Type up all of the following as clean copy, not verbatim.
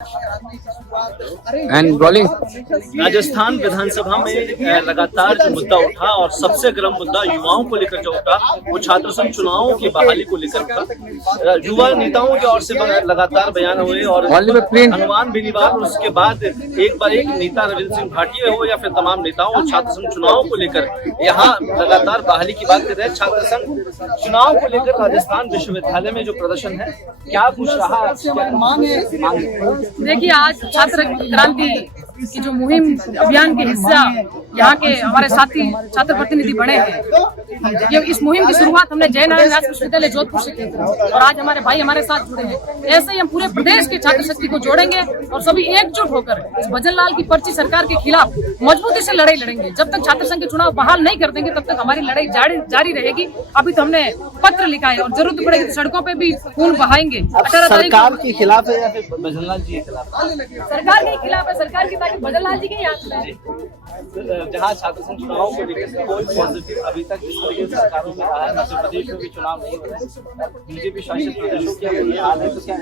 And rolling. Rajasthan विधानसभा में लगातार जो मुद्दा उठा और सबसे गर्म मुद्दा युवाओं को लेकर जो उठा वो छात्र संघ चुनावों की बहाली को लेकर उठा। युवा नेताओं की ओर से लगातार बयान हुए और अनुमान बेनीवाल और उसके बाद एक नेता रविंद्र सिंह भाटिया हो या फिर तमाम नेताओं छात्र संघ चुनावों को लेकर यहाँ लगातार बहाली की बात कर रहे हैं। छात्र संघ चुनाव को लेकर राजस्थान विश्वविद्यालय में जो प्रदर्शन है क्या कुछ रहा? देखिए, आज छात्र क्रांति की जो मुहिम अभियान के हिस्सा यहाँ के हमारे साथी छात्र प्रतिनिधि बने हैं। ये इस मुहिम की शुरुआत हमने जयनारायण व्यास विश्वविद्यालय जोधपुर से की थी और आज हमारे भाई हमारे साथ जुड़े हैं। ऐसे ही हम पूरे प्रदेश के छात्र शक्ति को जोड़ेंगे और सभी एकजुट होकर इस भजन लाल की पर्ची सरकार के खिलाफ मजबूती से लड़ाई लड़ेंगे। जब तक छात्र संघ के चुनाव बहाल नहीं कर देंगे तब तक हमारी लड़ाई जारी रहेगी। अभी तो हमने पत्र लिखा है और जरूरत पड़ेगी तो सड़कों पे भी खून बहाएंगे। 18 तारीख सरकार के खिलाफ है या फिर भजन लाल जी के खिलाफ? सरकार के खिलाफ है, सरकार की ताकत भजन लाल जी के हाथ में है। जहाँ छात्र संघ चुनाव को लेकर कोई पॉजिटिव अभी तक जिस तरीके से सरकारों में रहा है, मध्य प्रदेश में भी चुनाव नहीं हो रहा है, बीजेपी शासित प्रदेशों की ये हाल है तो क्या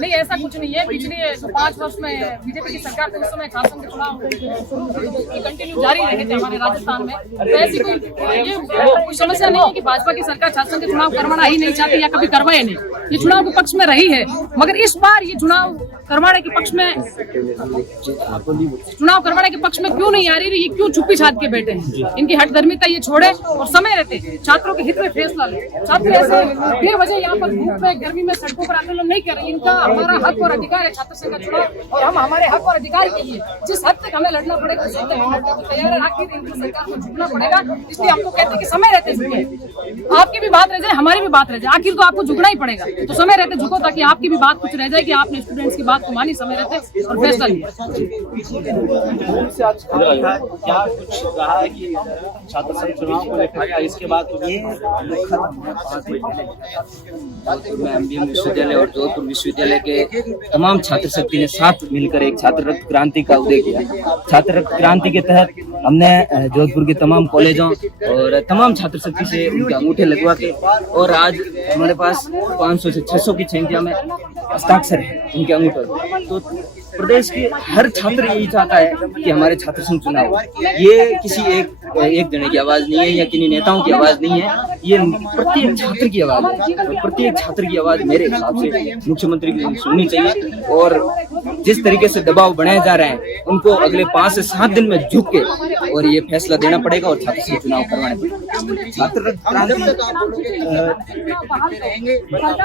नहीं, ऐसा कुछ नहीं है। पिछले 5 वर्ष में बीजेपी की सरकार थे उस समय छात्र संघ के चुनाव कंटिन्यू जारी रहे थे हमारे राजस्थान में। तो ऐसी कोई समस्या नहीं है कि भाजपा की सरकार छात्र संघ के चुनाव करवाना ही नहीं चाहती या कभी करवाए नहीं। ये चुनाव के पक्ष में रही है, मगर इस बार ये चुनाव करवाने के पक्ष में क्यों नहीं आ रही? ये क्यों चुप्पी छाप के बैठे हैं? इनकी हठधर्मिता ये छोड़े और समय रहते छात्रों के हित में फैसला ले। छात्र ऐसे बेवजह यहाँ पर धूप में गर्मी में सड़कों पर आंदोलन नहीं कर रहे। इनका हमारा हक और अधिकार है छात्र संघ का चुनाव और हम हमारे हक और अधिकार के लिए जिस हद तक हमें लड़ना पड़ेगा उस हद तक हम लड़ने को तैयार है। आखिर इनकी सरकार को झुकना पड़ेगा, इसलिए हमको कहते हैं कि समय रहते झुके। आपकी भी बात रह जाए, हमारी भी बात रह जाए, आखिर तो आपको झुकना ही पड़ेगा। तो समय रहते झुको ताकि आपकी भी बात कुछ रह जाए कि आपने स्टूडेंट्स की बात को मानी, समय रहते और फैसला लिया। क्या कुछ रहा है कि छात्र संघ चुनाव को लेकर इसके बाद एमबीएम विश्वविद्यालय और जोधपुर विश्वविद्यालय के तमाम छात्र शक्ति ने साथ मिलकर एक छात्र रक्त क्रांति का उदय किया। छात्र रक्त क्रांति के तहत हमने जोधपुर के तमाम कॉलेजों और तमाम छात्र शक्ति से उनके अंगूठे लगवा के और आज हमारे पास 500 से 600 की संख्या में हस्ताक्षर है उनके अंगूठे। तो प्रदेश के हर छात्र यही चाहता है कि हमारे छात्र संघ चुनाव, ये किसी एक जने की आवाज नहीं है या किन्हीं नेताओं की आवाज नहीं है, ये प्रत्येक छात्र की आवाज है। और प्रत्येक छात्र की आवाज मेरे हिसाब से मुख्यमंत्री की सुननी चाहिए और जिस तरीके से दबाव बनाए जा रहे हैं उनको अगले 5 से 7 दिन में झुक के और ये फैसला देना पड़ेगा और छात्र संघ चुनाव करवाने पड़ेगा। छात्र क्रांति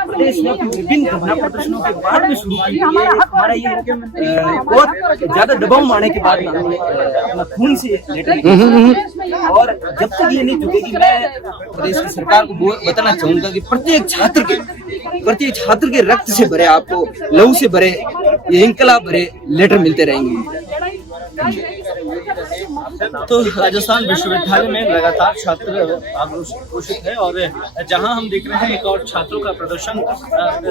प्रदेश में विभिन्न धरना प्रदर्शनों के बाद में शुरू की। हमारा ये बहुत ज्यादा दबाव मारने के बाद अपना खून से और जब तक ये नहीं झुकेगी, मैं प्रदेश की सरकार को बताना चाहूंगा कि प्रत्येक छात्र के रक्त से भरे, आपको लहू से भरे, इंकलाब भरे लेटर मिलते रहेंगे। तो राजस्थान विश्वविद्यालय में लगातार छात्र आक्रोशित है और जहां हम देख रहे हैं एक और छात्रों का प्रदर्शन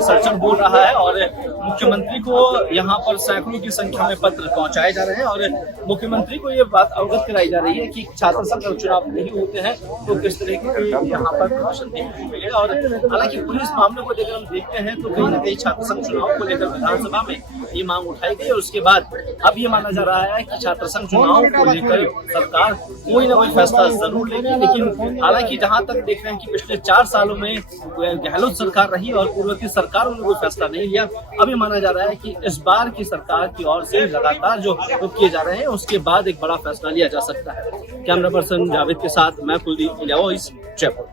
सर्चन बोल रहा है और मुख्यमंत्री को यहां पर सैकड़ों की संख्या में पत्र पहुंचाए जा रहे हैं और मुख्यमंत्री को ये बात अवगत कराई जा रही है कि छात्र संघ चुनाव नहीं होते हैं तो किस तरह की यहाँ पर प्रदर्शन देखने को मिलेगा। और हालांकि पुलिस मामले को लेकर हम देखते हैं तो कहीं न कहीं छात्र संघ चुनाव को लेकर विधानसभा में ये मांग उठाई गई और उसके बाद अब ये माना जा रहा है कि छात्र संघ चुनाव को लेकर सरकार कोई ना कोई फैसला जरूर लेगी। लेकिन हालांकि जहां तक देख रहे हैं कि पिछले 4 सालों में गहलोत सरकार रही और पूर्व की सरकारों ने कोई फैसला नहीं लिया। अभी माना जा रहा है कि इस बार की सरकार की ओर से लगातार जो किए जा रहे हैं उसके बाद एक बड़ा फैसला लिया जा सकता है। कैमरा पर्सन जावेद के साथ मैं कुलदीप, जयपुर।